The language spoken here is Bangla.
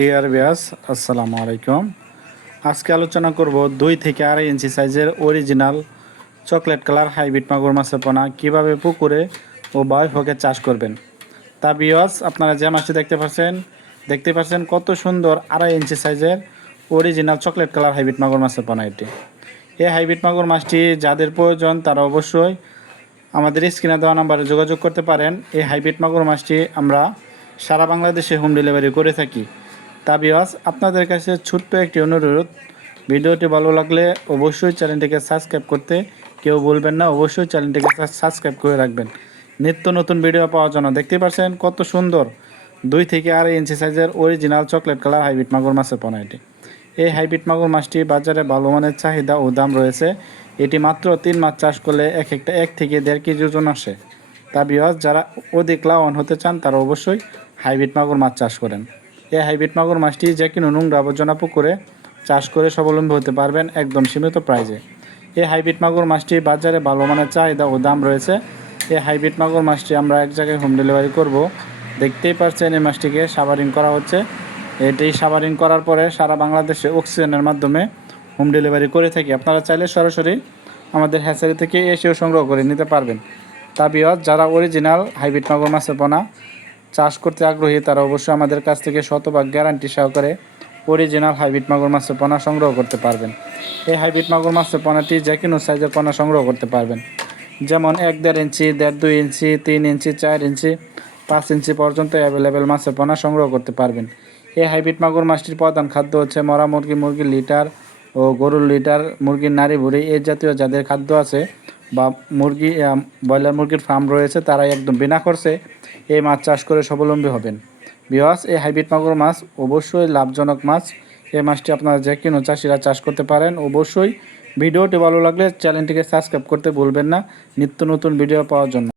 ডিয়ার ভিউয়ার্স, আসসালামু আলাইকুম। আজকে আলোচনা করব 2 থেকে 2.5 ইঞ্চি সাইজের অরিজিনাল চকলেট কালার হাইব্রিড মাগুর মাছের পোনা কীভাবে পুকুরে ও বায়োফকে চাষ করবেন। তা ভিউয়ার্স, আপনারা যে মাছটি দেখতে পাচ্ছেন কত সুন্দর 2.5 ইঞ্চি সাইজের অরিজিনাল চকলেট কালার হাইব্রিড মাগুর মাছের পোনা এটি। এই হাইব্রিড মাগুর মাছটি যাদের প্রয়োজন তারা অবশ্যই আমাদের স্ক্রিনে দেওয়া নাম্বারে যোগাযোগ করতে পারেন। এই হাইব্রিড মাগুর মাছটি আমরা সারা বাংলাদেশে হোম ডেলিভারি করে থাকি। তা ভিউয়ার্স, আপনাদের কাছে ছোট্ট একটি অনুরোধ, ভিডিওটি ভালো লাগলে অবশ্যই চ্যানেলটিকে সাবস্ক্রাইব করতে কেউ বলবেন না। অবশ্যই চ্যানেলটিকে সাবস্ক্রাইব করে রাখবেন নিত্য নতুন ভিডিও পাওয়ার জন্য। দেখতে পাচ্ছেন কত সুন্দর 2 থেকে 2.5 ইঞ্চি সাইজের অরিজিনাল চকলেট কালার হাইব্রিড মাগুর মাছের পোনা এটি। এই হাইব্রিড মাগুর মাছটি বাজারে ভালো মানের চাহিদা ও দাম রয়েছে। এটি মাত্র 3 মাস চাষ করলে এক থেকে 1.5 কেজি ওজন আসে। তা ভিউয়ার্স, যারা অধিক লাভবান হতে চান তারা অবশ্যই হাইব্রিড মাগুর মাছ চাষ করেন। এই হাইব্রিড মাগুর মাছটি যে কোনো নোংরা আবর্জনা পুকুরে চাষ করে স্বাবলম্বী হতে পারবেন একদম সীমিত প্রাইজে। এই হাইব্রিড মাগুর মাছটি বাজারে ভালো মানের চাহিদা ও দাম রয়েছে। এই হাইব্রিড মাগুর মাছটি আমরা এক জায়গায় হোম ডেলিভারি করব। দেখতেই পাচ্ছেন এই মাছটিকে সাবারিং করা হচ্ছে। এটি সাবারিং করার পরে সারা বাংলাদেশে অক্সিজেনের মাধ্যমে হোম ডেলিভারি করে থাকি। আপনারা চাইলে সরাসরি আমাদের হ্যাচারি থেকে এসেও সংগ্রহ করে নিতে পারবেন। তা ভিউয়ার্স, যারা অরিজিনাল হাইব্রিড মাগুর মাছের পোনা চাষ করতে আগ্রহী তারা অবশ্যই আমাদের কাছ থেকে শতভাগ গ্যারান্টি সহকারে অরিজিনাল হাইব্রিড মাগুর মাছের পোনা সংগ্রহ করতে পারবেন। এই হাইব্রিড মাগুর মাছের পোনাটি যে কোনো সাইজের পোনা সংগ্রহ করতে পারবেন, যেমন 1.5 ইঞ্চি, 1.5-2 ইঞ্চি, 3 ইঞ্চি, 4 ইঞ্চি, 5 ইঞ্চি পর্যন্ত অ্যাভেলেবেল মাছের পোনা সংগ্রহ করতে পারবেন। এই হাইব্রিড মাগুর মাছটির প্রধান খাদ্য হচ্ছে মরা মুরগির লিটার ও গরুর লিটার, মুরগির নাড়ি ভুড়ি এই জাতীয় যাদের খাদ্য আছে বা ব্রয়লার মুরগির ফার্ম রয়েছে তারাই একদম বিনা খরচে এই মাছ চাষ করে স্বাবলম্বী হবেন। ভিউয়ার্স, এই হাইব্রিড মাগুর মাছ অবশ্যই লাভজনক মাছ। এই মাছটি আপনারা যে কোনো চাষিরা চাষ করতে পারেন। অবশ্যই ভিডিওটি ভালো লাগলে চ্যানেলটিকে সাবস্ক্রাইব করতে ভুলবেন না নিত্য নতুন ভিডিও পাওয়ার জন্য।